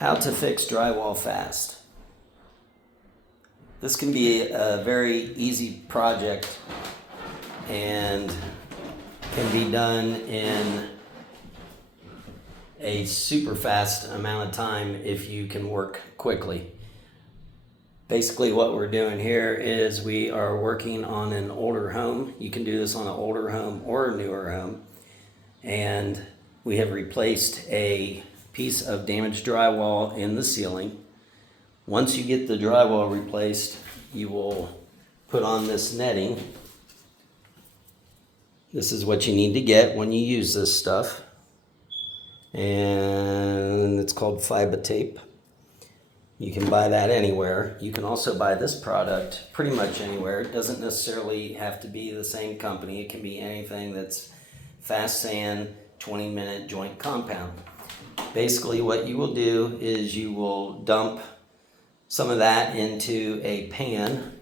How to fix drywall fast. This can be a very easy project and can be done in a super fast amount of time if you can work quickly. Basically what we're doing here is we are working on an older home. You can do this on an older home or a newer home. And we have replaced a piece of damaged drywall in the ceiling. Once you get the drywall replaced, you will put on this netting. This is what you need to get when you use this stuff. And it's called fiber tape. You can buy that anywhere. You can also buy this product pretty much anywhere. It doesn't necessarily have to be the same company. It can be anything that's fast sand, 20-minute joint compound. Basically what you will do is you will dump some of that into a pan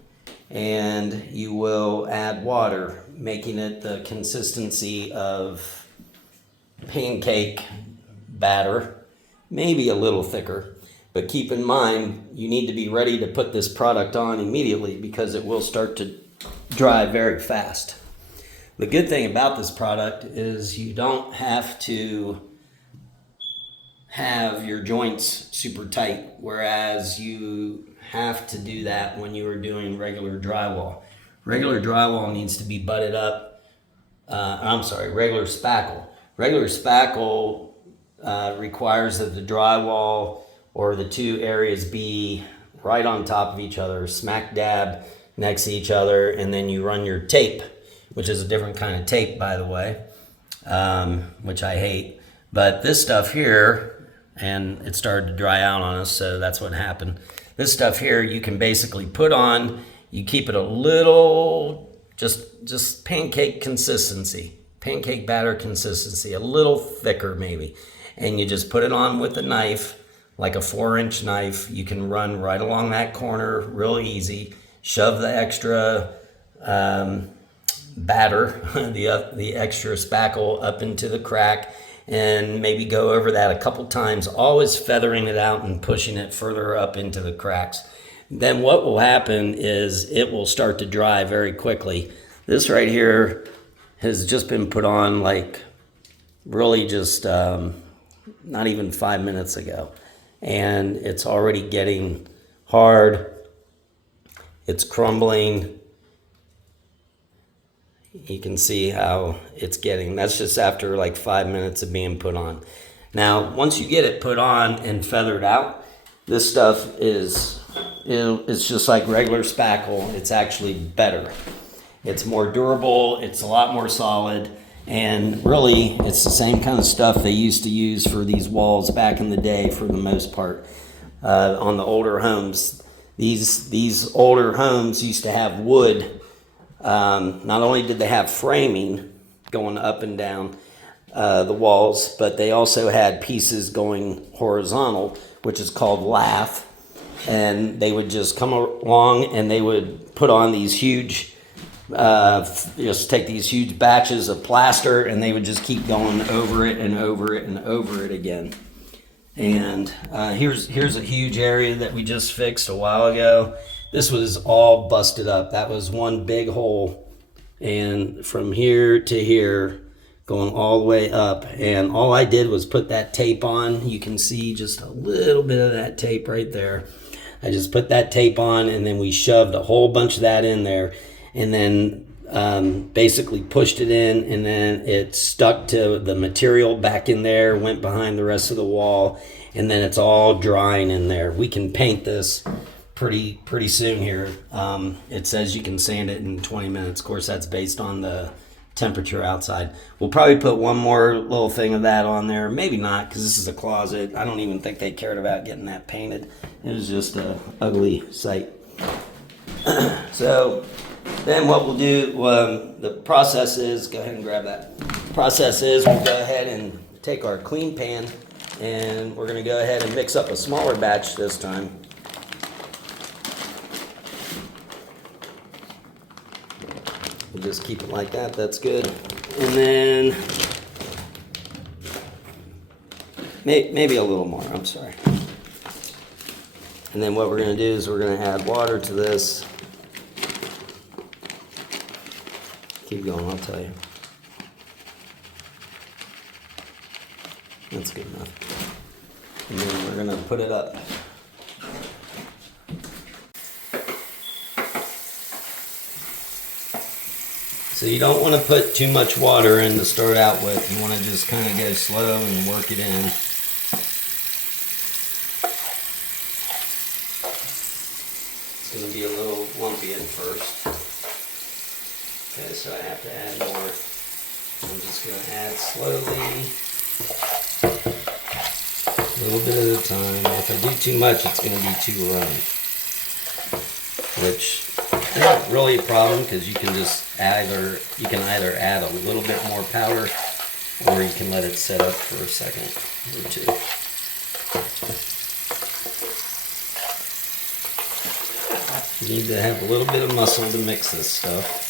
and you will add water, making it the consistency of pancake batter, maybe a little thicker. But keep in mind, you need to be ready to put this product on immediately because it will start to dry very fast. The good thing about this product is you don't have to have your joints super tight, whereas you have to do that when you are doing regular drywall. Regular drywall needs to be butted up. Regular spackle. Regular spackle requires that the drywall or the two areas be right on top of each other, smack dab next to each other, and then you run your tape, which is a different kind of tape, by the way, which I hate. But this stuff here, and it started to dry out on us, so that's what happened. This stuff here you can basically put on. You keep it a little, just pancake consistency, pancake batter consistency, a little thicker maybe. And you just put it on with a knife, like a 4-inch knife. You can run right along that corner real easy. Shove the extra batter, the extra spackle up into the crack, and maybe go over that a couple times, always feathering it out and pushing it further up into the cracks. Then what will happen is it will start to dry very quickly. This right here has just been put on like really just not even 5 minutes ago. And it's already getting hard. It's crumbling. You can see how it's getting. That's just after like 5 minutes of being put on. Now, once you get it put on and feathered out, this stuff is, it's just like regular spackle. It's actually better. It's more durable. It's a lot more solid. And really, it's the same kind of stuff they used to use for these walls back in the day for the most part. On the older homes, these older homes used to have wood. Not only did they have framing going up and down the walls, but they also had pieces going horizontal, which is called lath. And they would just come along and they would put on these huge, just take these huge batches of plaster, and they would just keep going over it and over it and over it again. And here's a huge area that we just fixed a while ago. This was all busted up. That was one big hole, and from here to here, going all the way up. And all I did was put that tape on. You can see just a little bit of that tape right there. I just put that tape on, and then we shoved a whole bunch of that in there, and then basically pushed it in, and then it stuck to the material back in there, went behind the rest of the wall, and then it's all drying in there. We can paint this pretty soon here. It says you can sand it in 20 minutes. Of course, that's based on the temperature outside. We'll probably put one more little thing of that on there. Maybe not, because this is a closet. I don't even think they cared about getting that painted. It was just an ugly sight. So then what we'll do, the process is, go ahead and grab that. The process is we'll go ahead and take our clean pan, and we're going to go ahead and mix up a smaller batch this time. We'll just keep it like that. That's good. And then maybe a little more. I'm sorry. And then what we're going to do is we're going to add water to this. Keep going, I'll tell you. That's good enough. And then we're going to put it up. So you don't want to put too much water in to start out with. You want to just kind of go slow and work it in. It's going to be a little lumpy at first. Okay, so I have to add more. I'm just going to add slowly, a little bit at a time. If I do too much, it's going to be too runny, which is not really a problem because you can either add a little bit more powder or you can let it set up for a second or two. You need to have a little bit of muscle to mix this stuff.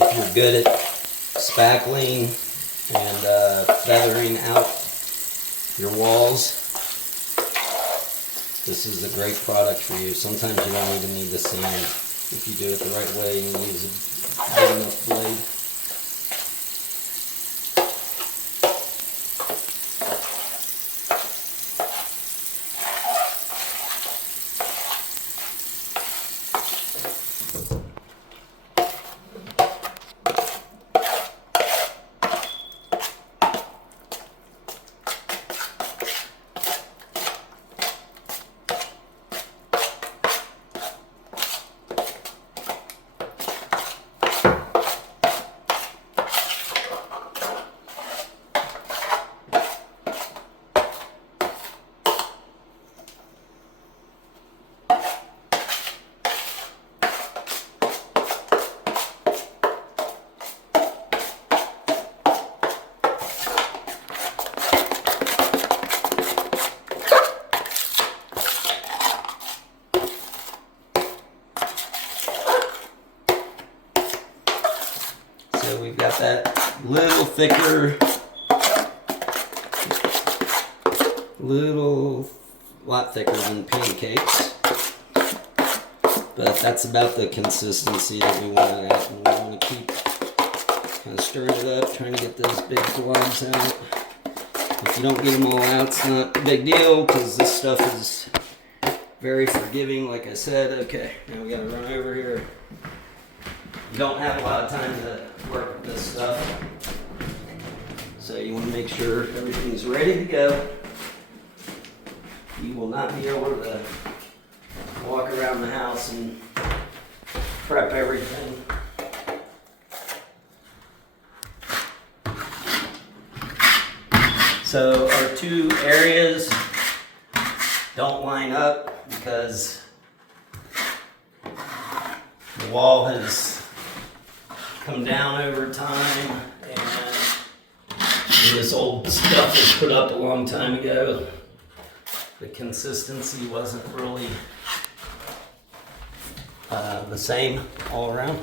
If you're good at spackling and feathering out your walls, this is a great product for you. Sometimes you don't even need the sand if you do it the right way and use a good enough blade. So we've got that little thicker, lot thicker than pancakes, but that's about the consistency that we want it at, and we want to keep kind of stirring it up, trying to get those big globs out. If you don't get them all out, it's not a big deal because this stuff is very forgiving, like I said. Okay, now we got to run over here. You don't have a lot of time to work with this stuff, so you want to make sure everything's ready to go. You will not be able to walk around the house and prep everything. So our two areas don't line up because the wall has come down over time and this old stuff was put up a long time ago. The consistency wasn't really the same all around.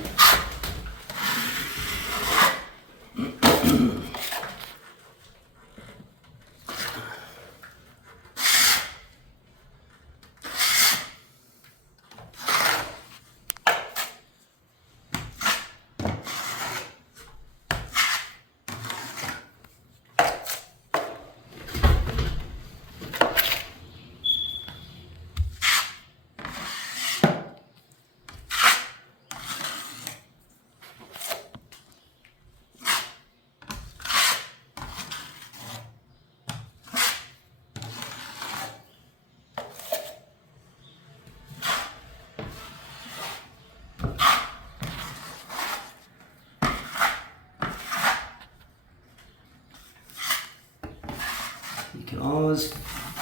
You can always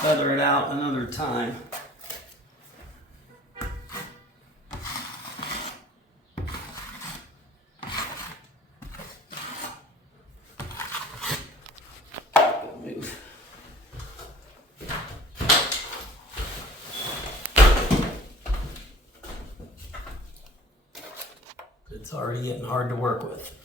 feather it out another time. Move. It's already getting hard to work with.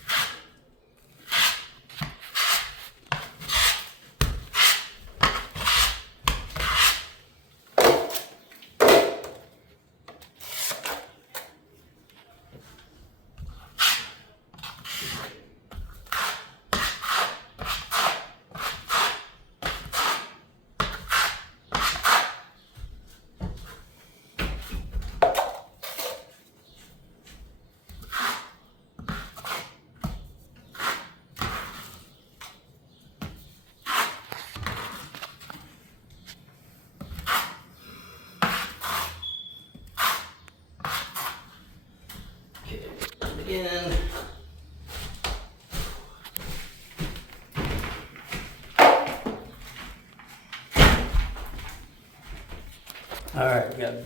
Again. All right, we got a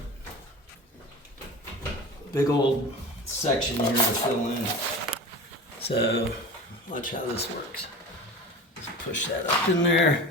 big old section here to fill in. So watch how this works. Just push that up in there.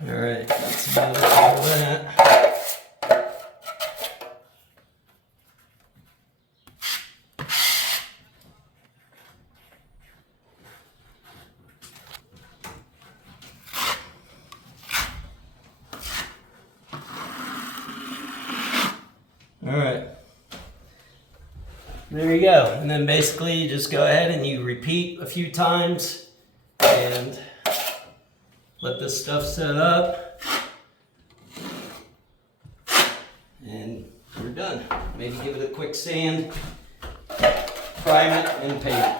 All right, that's about it for that. All right, there you go. And then basically you just go ahead and you repeat a few times and let this stuff set up, and we're done. Maybe give it a quick sand, prime it, and paint it.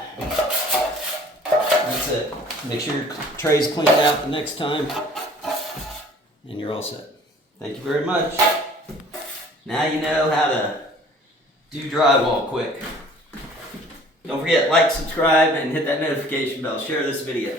That's it. Make sure your tray's cleaned out the next time, and you're all set. Thank you very much. Now you know how to do drywall quick. Don't forget, like, subscribe, and hit that notification bell. Share this video.